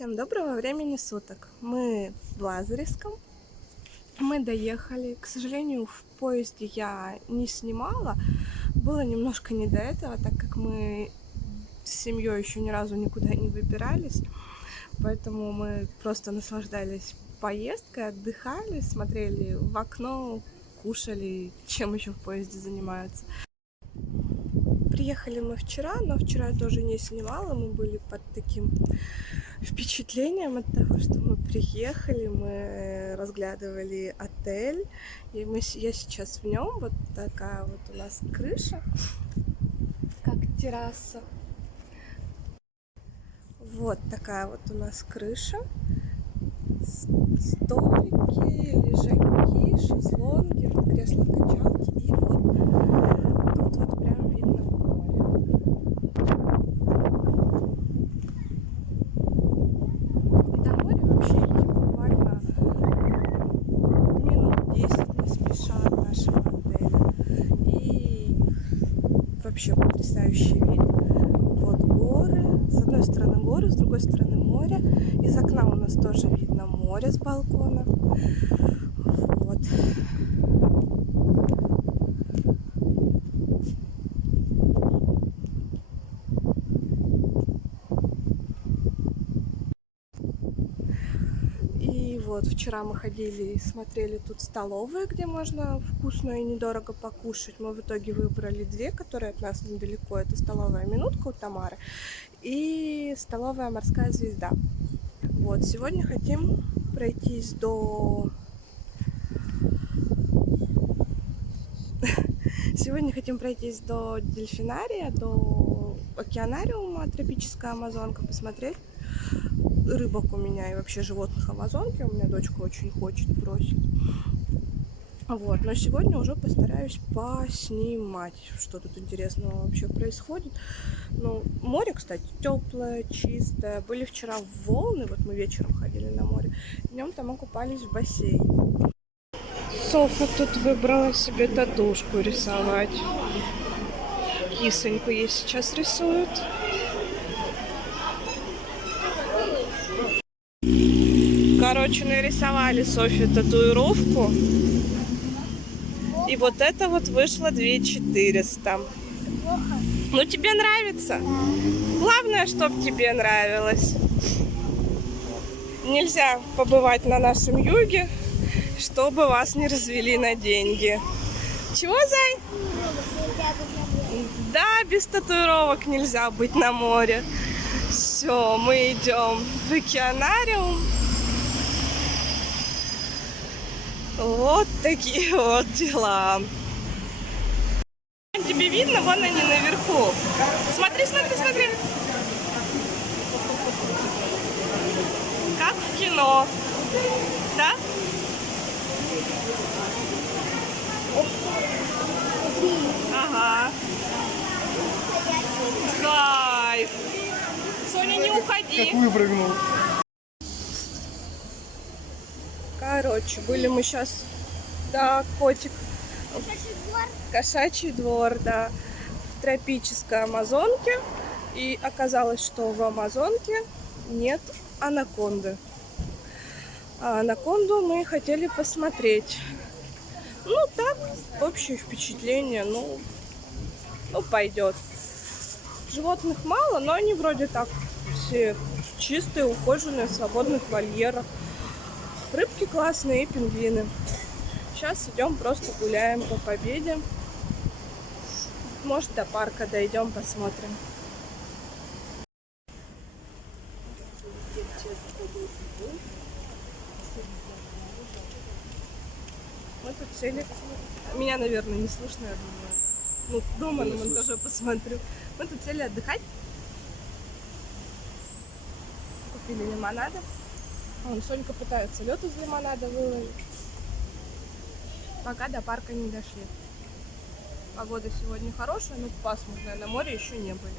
Всем доброго времени суток. Мы в Лазаревском. Мы доехали. К сожалению, в поезде я не снимала. Было немножко не до этого, так как мы с семьей еще ни разу никуда не выбирались. Поэтому мы просто наслаждались поездкой, отдыхали, смотрели в окно, кушали, чем еще в поезде занимаются. Приехали мы вчера, но вчера я тоже не снимала. Мы были под таким впечатлением от того, что мы приехали, мы разглядывали отель, и я сейчас в нем. Вот такая вот у нас крыша, как терраса. Вот такая вот у нас крыша. Столики, лежаки, шезлонги, кресла-качалки, и вот тут вот прям видно море. До моря вообще идти буквально минут 10 не спеша от нашего отеля. И вообще потрясающий вид. Вот горы. С одной стороны горы, с другой стороны море. Из окна у нас тоже видно море с балкона. Вот. И вот вчера мы ходили и смотрели тут столовые, где можно вкусно и недорого покушать. Мы в итоге выбрали две, которые от нас недалеко. Это столовая «Минутка» у Тамары и столовая «Морская звезда». Вот, сегодня хотим пройтись до... Сегодня хотим пройтись до дельфинария, до океанариума «Тропическая Амазонка», посмотреть рыбок у меня и вообще животных Амазонки. У меня дочка очень хочет, просит. Вот, но сегодня уже постараюсь поснимать, что тут интересного вообще происходит. Ну, море, кстати, теплое, чистое. Были вчера волны, вот мы вечером ходили на море. Днем там окупались в бассейне. Софа тут выбрала себе татушку рисовать. Кисоньку ей сейчас рисуют. Короче, нарисовали Софье татуировку. И вот это вот вышло 2400. Ну, тебе нравится? Главное, чтобы тебе нравилось. Нельзя побывать на нашем юге, чтобы вас не развели на деньги. Чего, зай? Да, без татуировок нельзя быть на море. Все, мы идем в океанариум. Вот такие вот дела. Тебе видно? Вон они наверху. Смотри, смотри, смотри. Как в кино. Да? Ага. Кайф. Соня, не уходи. Как выпрыгнул. Короче, были мы сейчас... Да, котик. Кошачий двор, да. В тропической Амазонке. И оказалось, что в Амазонке нет анаконды. А анаконду мы хотели посмотреть. Ну, так, общее впечатление, ну пойдет. Животных мало, но они вроде так все чистые, ухоженные, в свободных вольерах. Рыбки классные и пингвины. Сейчас идем, просто гуляем по Победе. Может, до парка дойдем, посмотрим. Мы тут сели. Меня, наверное, не слышно, я думаю. Ну, дома на монтаже посмотрю. Мы тут сели отдыхать. Купили лимонада. Вон, Сонька пытается лед из лимонада выловить. Пока до парка не дошли. Погода сегодня хорошая, но пасмурная. На море еще не были.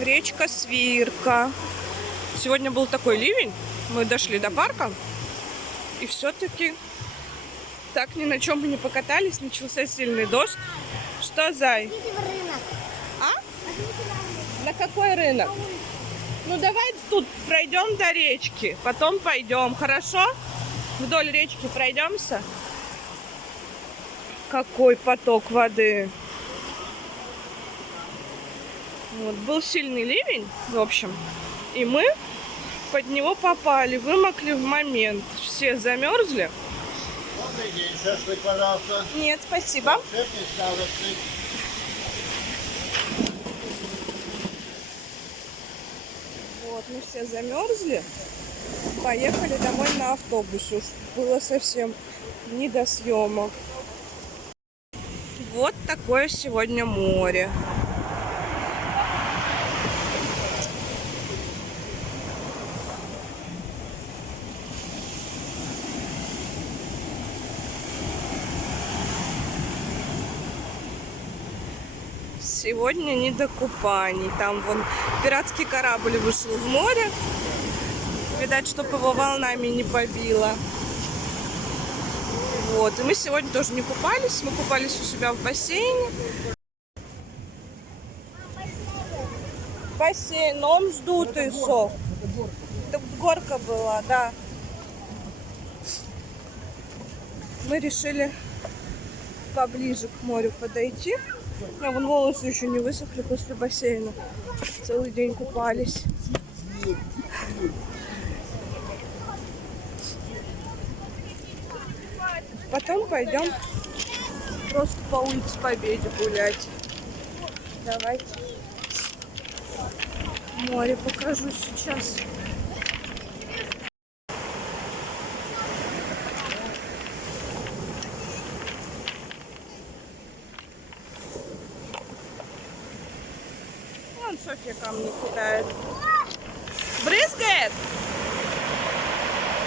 Речка Свирка. Сегодня был такой ливень. Мы дошли до парка. И все-таки так ни на чем мы не покатались. Начался сильный дождь. Что, зай? Идите в рынок. А? На какой рынок? Ну давай тут пройдем до речки, потом пойдем, хорошо? Вдоль речки пройдемся. Какой поток воды. Вот, был сильный ливень, в общем, и мы под него попали, вымокли в момент. Все замерзли. Добрый день, шашлык, пожалуйста. Нет, спасибо. Шефный ставочный. Вот, мы все замерзли. Поехали домой на автобусе. Уж было совсем не до съемок. Вот такое сегодня море. Сегодня не до купаний. Там вон пиратский корабль вышел в море. Видать, чтобы его волнами не побило. Вот. И мы сегодня тоже не купались. Мы купались у себя в бассейне. Бассейн, но он сдутый сох. Это горка была, да. Мы решили поближе к морю подойти. А вон волосы еще не высохли после бассейна. Целый день купались. Потом пойдем просто по улице Победе гулять. Давайте. Море покажу сейчас. Вон Софья камни кидает. Брызгает?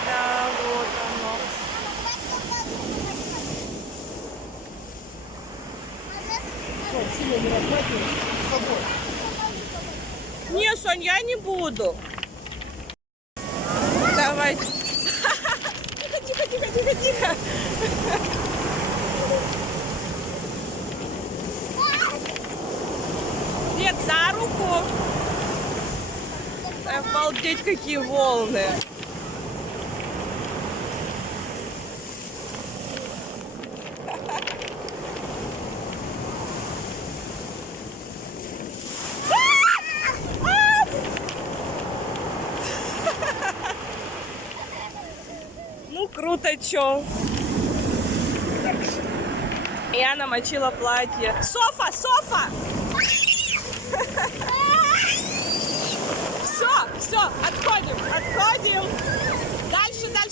Да, вот оно. Не, Сонь, я не буду. Давай. Тихо, тихо, тихо, тихо, тихо. Нет, за руку. Обалдеть, какие волны. Ну, круто, чё. Я намочила платье. Софа, Софа! Все, отходим.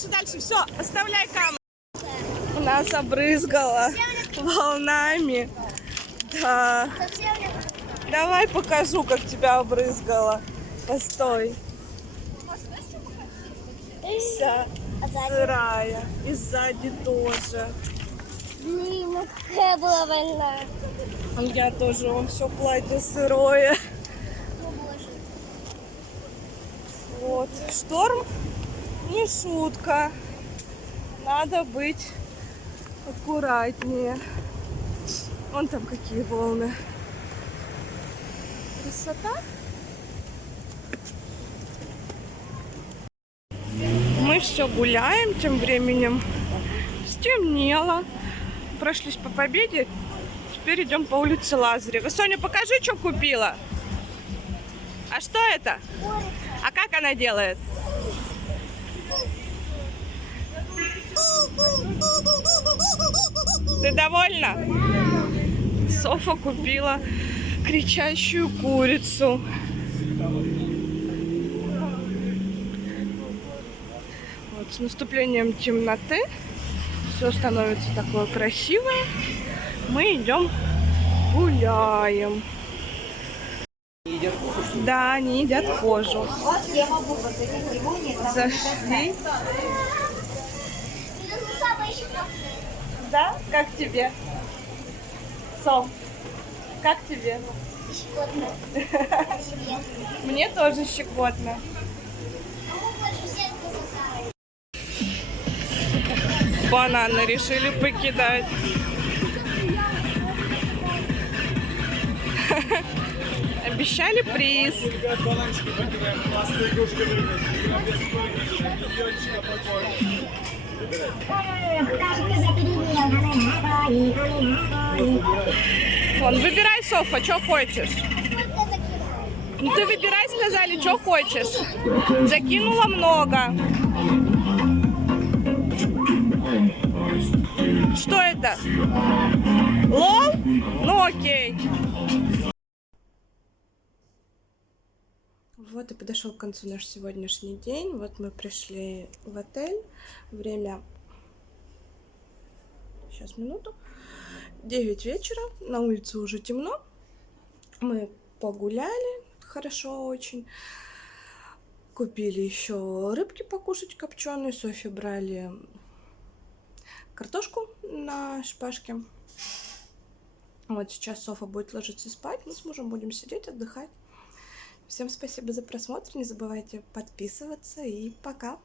Дальше. Все, оставляй камеру. Нас обрызгало волнами. Да. Давай покажу, как тебя обрызгало. Постой. Вся сырая. И сзади тоже. Блин, ну какая была война. Я тоже, он все платье сырое. Вот. Шторм не шутка. Надо быть аккуратнее. Вон там какие волны. Красота. Мы все гуляем, тем временем стемнело. Прошлись по Победе. Теперь идем по улице Лазарева. Соня, покажи, что купила. А что это? А как она делает? Ты довольна? Софа купила кричащую курицу. Вот, с наступлением темноты все становится такое красивое. Мы идем гуляем. Да, они едят кожу. Зашли. Да? Как тебе? Сом, как тебе? Щекотно. Мне тоже щекотно. Бананы решили покидать. Обещали приз. Вон, выбирай, Софа, что хочешь. Ну ты выбирай, сказали, что хочешь. Закинула много. Что это? Лол? Ну окей. Вот и подошел к концу наш сегодняшний день. Вот мы пришли в отель. Время... Сейчас, минуту. 9 вечера. На улице уже темно. Мы погуляли. Хорошо очень. Купили еще рыбки покушать копченые. Софье брали картошку на шпажке. Вот сейчас Софа будет ложиться спать. Мы с мужем будем сидеть, отдыхать. Всем спасибо за просмотр. Не забывайте подписываться и пока.